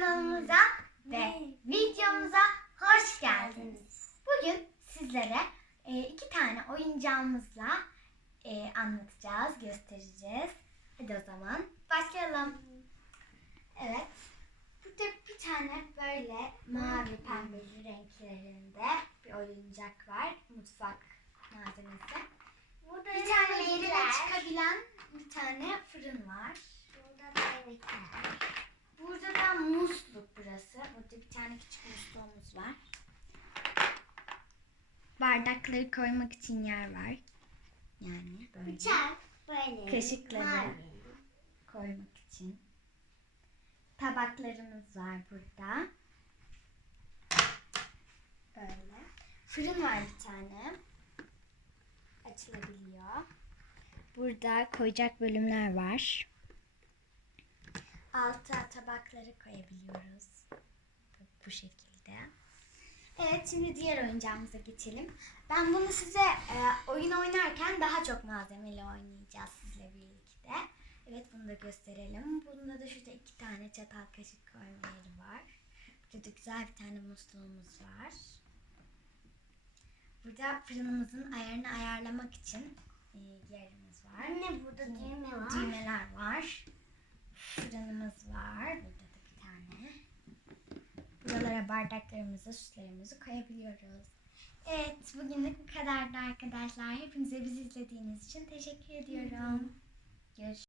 Kanalımıza ve videomuza hoş geldiniz. Bugün sizlere e, iki tane oyuncağımızla e, anlatacağız, göstereceğiz. Hadi o zaman başlayalım. Evet. Burada bir tane böyle mavi pembe renklerinde bir oyuncak var. Mutfak malzemesi. Burada Bir tane yerine çıkabilen bir tane fırın var. Burada da yemekler. Burada da musluk burası. Burada bir tane küçük musluğumuz var. Bardakları koymak için yer var. Yani böyle Bıçak böyle. Kaşıkları. Mavi. koymak için. Tabaklarımız var burada. Böyle. Fırın var bir tane. Açılabiliyor. Burada koyacak bölümler var. Alta tabakları koyabiliyoruz. Bu- şekilde. Evet şimdi diğer oyuncağımıza geçelim. Ben bunu size e, oyun oynarken daha çok malzemeli oynayacağız sizle birlikte. Evet bunu da gösterelim. Bunda da şurada iki tane çatal kaşık koyma yeri var. Burada da güzel bir tane musluğumuz var. Burada fırınımızın ayarını ayarlamak için e, yerimiz var. Anne burada düğme var. Düğmeler var. Fırınımız var. Burada da bir tane. Buralara bardaklarımızı, süslerimizi koyabiliyoruz. Evet, bugünlük bu kadardı arkadaşlar. Hepinize bizi izlediğiniz için teşekkür ediyorum. Görüşürüz.